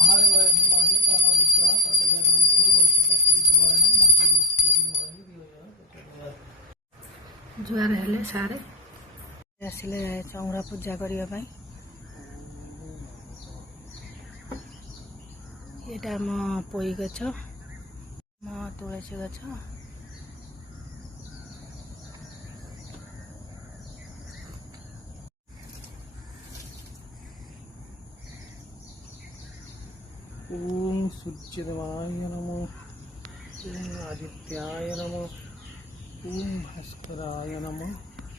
महादेवाय धीमहि तन्नो रुद्रः प्रचोदयात् भूर्भुवस्सुः जुआर हेले सारे आसिले चौरा पूजा करने यहाँ आम पोई गछ मो तुलसी गछ ओम सूर्यदेवाय नमः ओम आदित्याय नमः ओम भास्कराय नमः।